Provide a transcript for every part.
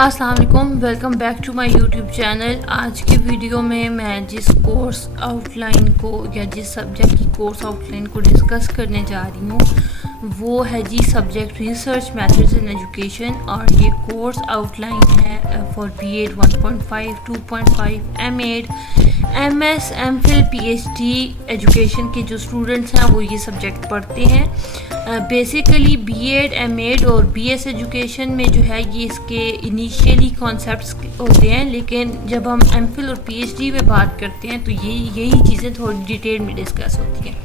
अस्सलाम वालेकुम, welcome back to my YouTube channel. आज की वीडियो में मैं जिस कोर्स आउटलाइन को या जिस सब्जेक्ट की कोर्स आउटलाइन को डिस्कस करने जा रही हूँ वो है जी subject research methods in education. और ये कोर्स आउटलाइन है for B.Ed 1.5, 2.5, M.Ed, M.Ed.M.Phil.Ph.D education के जो स्टूडेंट्स हैं वो ये सब्जेक्ट पढ़ते हैं। बेसिकली B.Ed, M.Ed और B.S एजुकेशन में जो है ये इसके इनिशियली कॉन्सेप्ट्स होते हैं, लेकिन जब हम M.Phil और Ph.D में बात करते हैं तो यही चीज़ें थोड़ी डिटेल में डिस्कस होती हैं।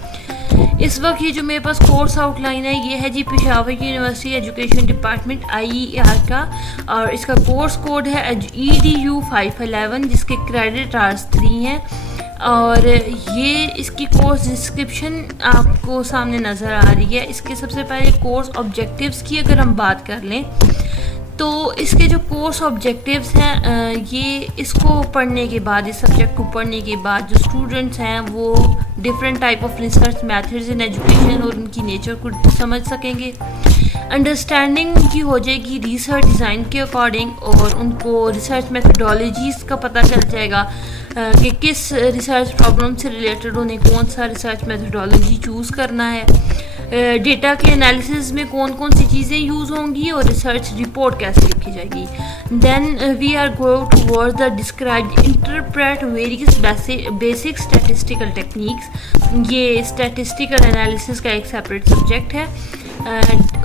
इस वक्त ये जो मेरे पास कोर्स आउटलाइन है ये है जी Peshawar university education department IER का, और इसका कोर्स कोड है EDU 511 जिसके क्रेडिट आवर्स 3 हैं। और ये इसकी कोर्स डिस्क्रिप्शन आपको सामने नज़र आ रही है। इसके सबसे पहले कोर्स ऑब्जेक्टिव्स की अगर हम बात कर लें तो इसके जो कोर्स ऑब्जेक्टिव्स हैं ये इसको पढ़ने के बाद, इस सब्जेक्ट को पढ़ने के बाद जो स्टूडेंट्स हैं वो different type of research methods in education और उनकी नेचर को समझ सकेंगे। अंडरस्टैंडिंग उनकी हो जाएगी रिसर्च डिज़ाइन के अकॉर्डिंग, और उनको रिसर्च मेथडोलॉजीज़ का पता चल जाएगा कि किस रिसर्च प्रॉब्लम से रिलेटेड उन्हें कौन सा रिसर्च मेथडोलॉजी चूज़ करना है, डेटा के एनालिसिस में कौन कौन सी चीज़ें यूज़ होंगी और रिसर्च रिपोर्ट कैसे लिखी जाएगी। Then we are going towards the describe interpret various basic statistical techniques. ये स्टैटिस्टिकल एनालिसिस का एक सेपरेट सब्जेक्ट है।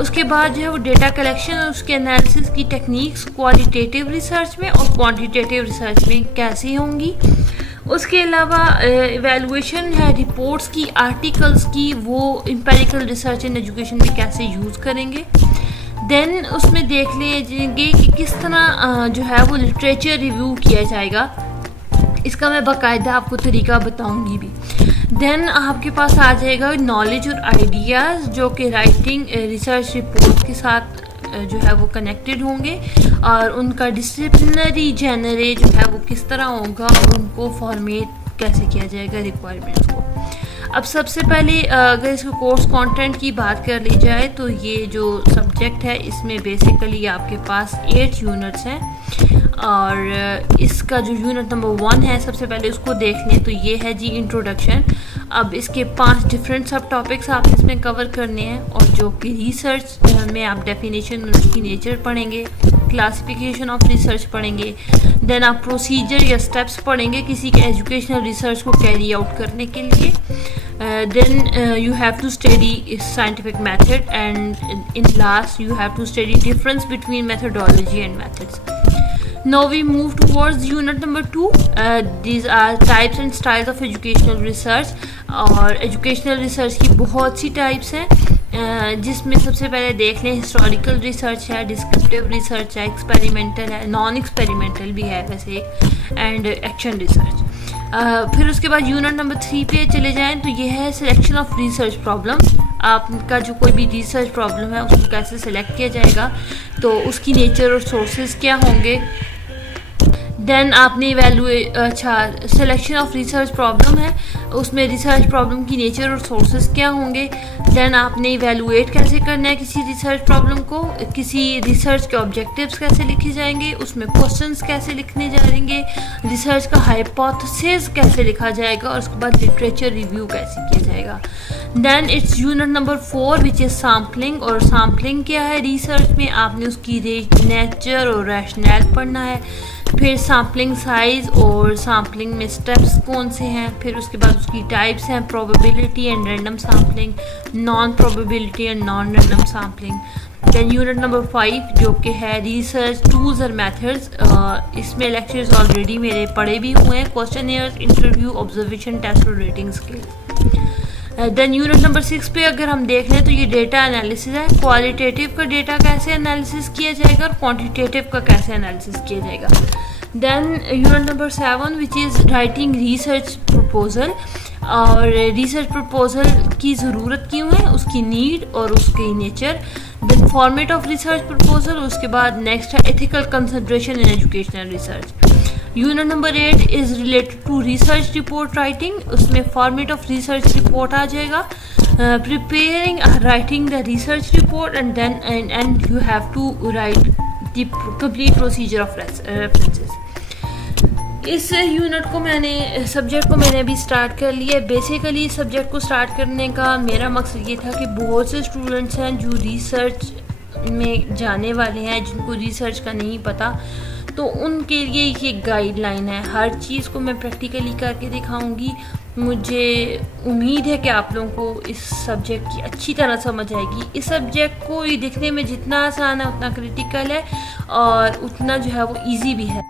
उसके बाद जो है वो डेटा कलेक्शन और उसके एनालिसिस की टेक्निक्स क्वालिटेटिव रिसर्च में और क्वांटिटेटिव रिसर्च में कैसी होंगी। उसके अलावा इवैल्यूएशन है रिपोर्ट्स की, आर्टिकल्स की, वो एम्पिरिकल रिसर्च इन एजुकेशन में कैसे यूज़ करेंगे। देन उसमें देख लेंगे कि किस तरह जो है वो लिटरेचर रिव्यू किया जाएगा। इसका मैं बाकायदा आपको तरीका बताऊंगी भी। देन आपके पास आ जाएगा नॉलेज और आइडियाज़ जो कि राइटिंग रिसर्च रिपोर्ट के साथ जो है वो कनेक्टेड होंगे, और उनका डिसिप्लिनरी जेनरे जो है वो किस तरह होगा और उनको फॉर्मेट कैसे किया जाएगा रिक्वायरमेंट्स को। अब सबसे पहले अगर इसके कोर्स कंटेंट की बात कर ली जाए तो ये जो सब्जेक्ट है इसमें बेसिकली आपके पास 8 यूनिट्स हैं, और इसका जो यूनिट नंबर 1 है सबसे पहले उसको देख लें तो ये है जी इंट्रोडक्शन। अब इसके 5 डिफरेंट सब टॉपिक्स आप इसमें कवर करने हैं, और जो कि रिसर्च में आप डेफिनेशन और उसकी नेचर पढ़ेंगे, क्लासिफिकेशन ऑफ रिसर्च पढ़ेंगे। देन आप प्रोसीजर या स्टेप्स पढ़ेंगे किसी के एजुकेशनल रिसर्च को कैरी आउट करने के लिए। then you have to study scientific method, and in last you have to study difference between methodology and methods. Now we move towards unit number 2. These are types and styles of educational research. और educational research की बहुत सी types हैं, जिसमें सबसे पहले देख लें historical research है, डिस्क्रिप्टिव रिसर्च है, एक्सपेरिमेंटल है, नॉन एक्सपेरिमेंटल भी है वैसे एक, एंड एक्शन रिसर्च। फिर उसके बाद यूनिट नंबर 3 पे चले जाएं तो ये है सिलेक्शन ऑफ रिसर्च प्रॉब्लम। आपका जो कोई भी रिसर्च प्रॉब्लम है उसको कैसे सिलेक्ट किया जाएगा, तो उसकी नेचर और सोर्सेज क्या होंगे। देन आपने सिलेक्शन ऑफ रिसर्च प्रॉब्लम है, उसमें रिसर्च प्रॉब्लम की नेचर और सोर्सेज क्या होंगे। देन आपने इवेलुएट कैसे करना है किसी रिसर्च प्रॉब्लम को, किसी रिसर्च के ऑब्जेक्टिव्स कैसे लिखे जाएंगे, उसमें क्वेश्चंस कैसे लिखने जाएंगे, रिसर्च का हाइपोथेसिस कैसे लिखा जाएगा, और उसके बाद लिटरेचर रिव्यू कैसे किया जाएगा। Then it's unit number 4 which is sampling. और सैम्पलिंग क्या है रिसर्च में, आपने उसकी नेचर और रैशनल पढ़ना है। फिर सैम्पलिंग साइज और सैम्पलिंग में स्टेप्स कौन से हैं। फिर उसके बाद उसकी टाइप्स हैं probability and random sampling, non probability and non random sampling. Then unit number 5 जो कि है रिसर्च टूल्स और मेथड्स। इसमें लेक्चर्स ऑलरेडी मेरे पढ़े भी हुए हैं, क्वेश्चनियर्स, इंटरव्यू, ऑब्जर्वेशन, टेस्ट और rating scale. Then unit number 6 पे अगर हम देख लें तो ये डेटा एनालिसिस है, क्वालिटेटिव का डेटा कैसे एनालिसिस किया जाएगा और क्वांटिटेटिव का कैसे एनालिसिस किया जाएगा। Then unit number 7 which is writing research proposal. और रिसर्च प्रपोजल की ज़रूरत क्यों है, उसकी नीड और उसकी nature. Then format of research proposal. उसके बाद नेक्स्ट है ethical consideration in educational research. Unit number 8 is related to research report writing. उसमें फॉर्मेट ऑफ रिसर्च रिपोर्ट आ जाएगा। preparing writing the research report, and then and you have to write the complete procedure of references. इस unit को subject को मैंने अभी start कर लिया है। बेसिकली सब्जेक्ट को स्टार्ट करने का मेरा मकसद ये था कि बहुत से स्टूडेंट्स हैं जो रिसर्च में जाने वाले हैं, जिनको रिसर्च का नहीं पता, तो उनके लिए ये गाइडलाइन है। हर चीज़ को मैं प्रैक्टिकली करके दिखाऊंगी। मुझे उम्मीद है कि आप लोगों को इस सब्जेक्ट की अच्छी तरह समझ आएगी। इस सब्जेक्ट को ये दिखने में जितना आसान है उतना क्रिटिकल है और उतना जो है वो इजी भी है।